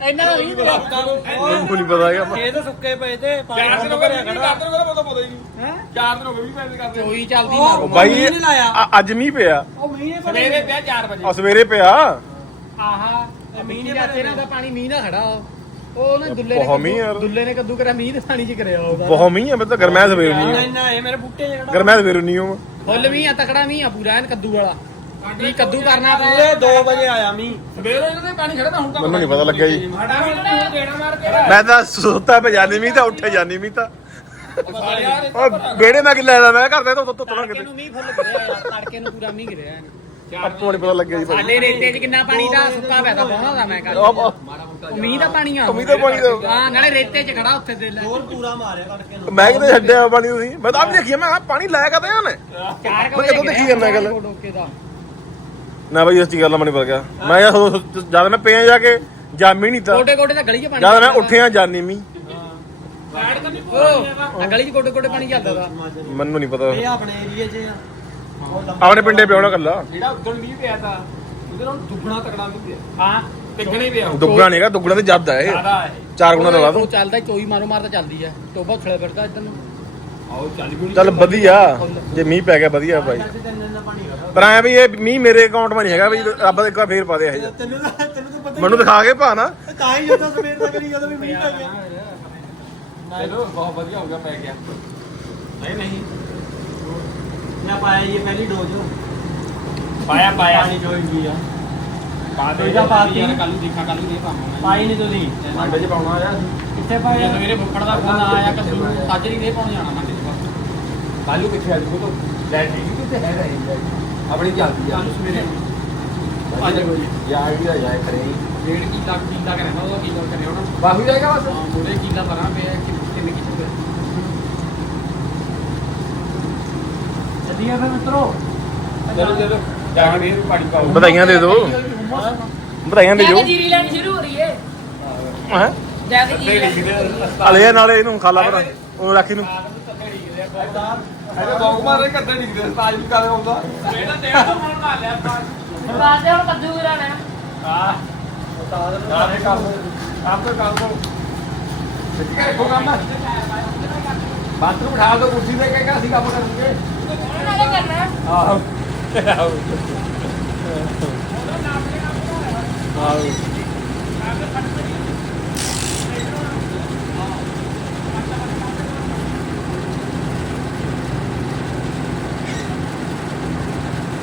ਇਹਨਾਂ ਦਾ ਨਹੀਂ ਪਤਾ ਮੈਨੂੰ ਨਹੀਂ ਪਤਾ ਹੈਗਾ ਇਹ ਤਾਂ ਸੁੱਕੇ ਪਏ ਤੇ ਪਾਣੀ ਚਾਰ ਦਿਨ ਫੁੱਲ ਹੋ ਗਏ ਭਰਿਆ ਵੀ ਖੜਾ। ਚਾਰ ਦਿਨ ਹੋ ਗਏ ਪਤਾ ਪਤਾ ਹੀ ਨਹੀਂ। ਚਾਰ ਦਿਨ ਹੋ ਗਏ ਵੀ ਪੈਸੇ ਕਰਦੇ ਚੋਰੀ ਚੱਲਦੀ ਉਹ ਮਾਰੋ। ਬਾਈ ਮੀਂਹ ਨੀ ਲਾਇਆ। ਅ- ਅੱਜ ਮੀਂਹ ਪਿਆ। ਉਹ ਮੀਂਹ ਨੇ ਸਵੇਰੇ ਪਿਆ 4 ਵਜੇ। ਆ ਸਵੇਰੇ ਪਿਆ। ਆਹਾ ਮੀਂਹ ਨੇ ਜਾਂਦੇ ਨਾ ਦਾ ਪਾਣੀ ਮੀਂਹ ਦਾ ਖੜਾ ਉਹ। ਉਹਨੇ ਦੁੱਲੇ ਨੇ ਬਹੁਤ ਮੀਂਹ ਕੱਦੂ-। ਦੁੱਲੇ ਨੇ ਕੱਦੂ ਕਰਿਆ ਮੀਂਹ ਦੇ ਪਾਣੀ ਚ ਕਰਿਆ ਉਹਦਾ ਬਹੁਤ ਮੀਂਹ ਆ ਮੈਂ ਤਾਂ ਗਰਮੈਸ਼ ਸਵੇਰ ਨਹੀਂ ਨਹੀਂ ਨਾ ਇਹ ਮੇਰੇ ਬੂਟੇ ਜਿਹੜਾ ਗਰਮੈਸ਼ ਸਵੇਰ ਨਹੀਂ ਹੂੰ ਫੁੱਲ ਮੀਂਹ ਆ ਤਕੜਾ ਮੀਂਹ ਆ ਪੂਰਾ ਐਨ ਕੱਦੂ ਵਾਲਾ। ਕੀ ਕੱਦੂ ਕਰਨਾ ਪੂਰੇ 2 ਵਜੇ ਆਇਆ ਮੀਂਹ। ਸਵੇਰੇ ਇਹਨਾਂ ਦੇ ਪਾਣੀ ਖੜਾ ਤਾਂ ਹੁਣ ਤਾਂ ਮੈਨੂੰ ਨਹੀਂ ਪਤਾ ਲੱਗਿਆ ਜੀ। ਸਾਡਾ ਹੁਣ ਤੂੰ ਦੇਣਾ ਮਾਰ ਕੇ ਮੈਂ ਤਾਂ ਸੁੱਤਾ ਪਿਆ ਜਾਨੀ ਮੀਂਹ ਤਾਂ ਉੱਠੇ ਜਾਨੀ ਮੀਂਹ ਤਾਂ। ਉਹ ਬੇੜੇ ਮੈਂ ਕਿ ਲੈਦਾ ਮੈਂ ਘਰ ਦੇ ਤੋਂ ਤੋਂ ਤੜਕੇ ਕਿਤੇ। ਨੂੰ ਮੀਂਹ ਫੁੱਲ ਯਾਰ ਤੜਕੇ ਨੂੰ ਪੂਰਾ ਮੀਂਹ ਗਿਰਿਆ। ਆਪੋ ਨਹੀਂ ਪਤਾ ਲੱਗਿਆ ਜੀ ਭਾਈ। ਸਾਡੇ ਰੇਤੇ 'ਚ ਕਿੰਨਾ ਪਾਣੀ ਦਾ ਸੁੱਕਾ ਪਿਆ ਤਾਂ ਪਾਉਣਾ ਦਾ ਮੈਂ ਕੱਲ ਮੀਂਹ ਦਾ ਪਾਣੀ ਆ। ਮੀਂਹ ਦਾ ਪਾਣੀ ਦਾ। ਹਾਂ ਨਾਲੇ ਰੇਤੇ 'ਚ ਖੜਾ ਉੱਥੇ ਦੇ ਲੈ ਹੋਰ ਪੂਰਾ ਮਾਰਿਆ ਤੜਕੇ ਨੂੰ। ਮੈਂ ਕਿਤੇ ਛੱਡਿਆ ਪਾਣੀ ਤੁਸੀਂ। ਮੈਂ ਤਾਂ ਆਪ ਦੇਖਿਆ ਮੈਂ ਕਿਹਾ ਪਾਣੀ ਲਾਇਆ ਕਦੇ ਉਹਨੇ? ਚਾਰ ਮੈਂ ਕਦੋਂ ਦੇਖੀ ਜਾਂਦਾ ਗੱਲ? ਡੋਕੇ ਦਾ। ਨਾ ਭਾਈ ਸੱਚੀ ਗੱਲ ਮੈਨੂੰ ਪਤਾ ਗਿਆ ਮੈਂ ਜਦ ਮੈਂ ਪਿਆ ਜਾ ਕੇ ਜਾਮੀ ਨਹੀਂ ਤਾਂ। ਗੋਡੇ ਗੋਡੇ ਤਾਂ ਗਲੀ 'ਚ ਪਾਣੀ ਜਦ ਮੈਂ ਉੱਠਿਆ ਜਾਨੀ ਮੀਂਹ। ਉਹ ਆ ਗਲੀ 'ਚ ਗੋਡੇ ਗੋਡੇ ਪਾਣੀ ਜਾਂਦਾ ਦਾ ਮੈਨੂੰ ਨਹੀਂ ਪਤਾ। ਇਹ ਆਪਣੇ ਏਰੀਏ 'ਚ ਆ। ਉਹ ਲੰਬਾ ਆਪਣੇ ਪਿੰਡੇ ਪਿਆਉਣਾ ਕੱਲਾ ਜਿਹੜਾ ਉਦੋਂ ਮੀਂਹ ਪਿਆ ਤਾਂ ਉਹਦੇ ਨਾਲ ਦੁੱਗਣਾ ਤਕੜਾ ਮੀਂਹ ਪਿਆ। ਹਾਂ ਤਿੱਗਣੇ ਪਿਆ। ਉਹ। ਦੁੱਗਣਾ ਨਹੀਂਗਾ ਦੁੱਗਣਾ ਤੇ ਜੱਦ ਆ ਇਹ ਜ਼ਿਆਦਾ ਹੈ। ਚਾਰ ਗੁਣਾ ਚੱਲਦਾ ਚੋਈ ਮਾਰੋ ਮਾਰ ਤਾਂ ਚੱਲਦੀ ਆ ਟੋਬਾ ਉਛਲੇ ਫਿਰਦਾ ਇਧਰ ਨੂੰ। ਆਓ ਚੱਲ ਵਧੀਆ। ਜੇ ਮੀਂਹ ਪੈ ਗਿਆ ਵਧੀਆ ਭਾਈ। ਦਾ ਪਰ ਐ ਵੀ ਇਹ ਮੀਂਹ ਮੇਰੇ ਅਕਾਊਂਟ 'ਚ ਨਹੀਂ ਹੈਗਾ ਵੀ ਰੱਬ ਦੇ ਇੱਕ ਵਾਰ ਫੇਰ ਪਾ ਦੇ ਇਹ ਜਿਹਾ। ਤੈਨੂੰ ਤਾਂ ਤੈਨੂੰ ਤਾਂ ਪਤਾ ਮੈਨੂੰ ਦਿਖਾ ਕੇ ਭਾ ਨਾ ਹੀ ਤਾਂ ਹੀ ਜਦੋਂ ਸਵੇਰ ਤੱਕ ਨਹੀਂ ਜਦੋਂ ਵੀ ਮੀਂਹ ਪੈ ਗਿਆ। ਚਲੋ ਬਹੁਤ ਵਧੀਆ ਹੋ ਗਿਆ ਪੈ ਗਿਆ। ਨਹੀਂ ਨਹੀਂ। ਮੈਂ ਪਾਇਆ ਜੀ ਪਹਿਲੀ ਡੋਜ਼ ਪਾਇਆ ਪਾਇਆ। ਪਾਣੀ ਜੋਈ ਵੀ ਆ ਪਾ ਦੇ। ਇਹਦਾ ਪਾ ਦਿੱਤੀ। ਕੱਲ ਨੂੰ ਦੇਖਾ ਕੱਲ ਨੂੰ ਨਹੀਂ ਪਾਵਾਂਗਾ ਪਾਈ ਨਹੀਂ ਤੁਸੀਂ। ਮੰਡੇ ਚ ਪਾਉਣਾ ਆ। ਕਿੱਥੇ ਪਾਇਆ? ਸਵੇਰੇ ਫੁੱਫੜ ਦਾ ਫੋਨ ਆਇਆ ਕਿ ਤੂੰ ਸਾਜਰੀ ਨਹੀਂ ਪਾਉਣ ਜਾਣਾ ਮੰਡੇ ਕੱਲੂ ਕਿੱਥੇ ਆ ਜੂ ਤੋ ਲੈ ਜੀ ਕਿਤੇ ਹੈ ਰਹੀ ਆਪਣੀ ਚੱਲਦੀ ਆ। ਕੱਲ ਸਵੇਰੇ। ਅੱਜ ਯਾ ਆਈਡੀਆ ਜਾਇ ਕਰੇ। ਡੇਢ ਕਿੱਲਾ ਕਿੱਲਾ ਕਰਨਾ ਉਹਦਾ ਕਿੱਲਾ ਕਰਿਆ ਹੋਣਾ ਬਾਹੂ ਜਾਏਗਾ ਬਸ। ਹਾਂ ਮੋਰੇ ਕਿੱਲਾ ਬਣਾ ਪਿਆ ਕਿ ਕਿੰਨੇ ਕਿੱਥੇ ਪਿਆ ਚੱਲੀਏ ਫਿਰ ਮਿੱਤਰੋ। ਚਲੋ ਚਲੋ। ਜਾ ਕੇ ਪਾਣੀ ਪਾਓ। ਵਧਾਈਆਂ ਦੇ ਦਿਓ। ਵਧਾਈਆਂ ਦੇ ਜਾ ਦਿਓ। ਕੇ ਜੀਰੀ ਲੈਣੀ ਸ਼ੁਰੂ ਹੋ ਰਹੀ ਹੈ? ਹੈ ਜਾ ਕੇ ਜੀਰੀ ਹਲੇ ਨਾਲੇ ਇਹਨੂੰ ਖਾਲਾ ਭਰਾ। ਉਹ ਰਾਖੀ ਨੂੰ ਅਰੇ ਬੌਕ ਮਾਰੇ ਕਰਦੇ ਨਹੀਂ ਦੇ ਤਾਜ ਵੀ ਕਰ ਆਉਂਦਾ। ਇਹਦਾ ਡੇਢ ਤੋਂ ਮਣ ਮਾਰ ਲਿਆ ਬਾਅਦ ਹੁਣ ਕੱਦੂ ਕਰਾਣਾ ਆ। ਸਾਰੇ ਕੰਮ ਕੰਮ ਤੋਂ ਕੰਮ ਸਿੱਧ ਕੇ ਰੱਖੋ ਕੰਮ ਬਾਥਰੂਮ ਉਠਾ ਦੋ ਕੁਰਸੀ ਤੇ ਕਹਿ ਕੇ ਅਸੀਂ ਕੰਮ ਕਰਾਂਗੇ ਉਹਨਾਂ ਨੇ ਕਰਨਾ ਆਹੋ। ਆਹੋ।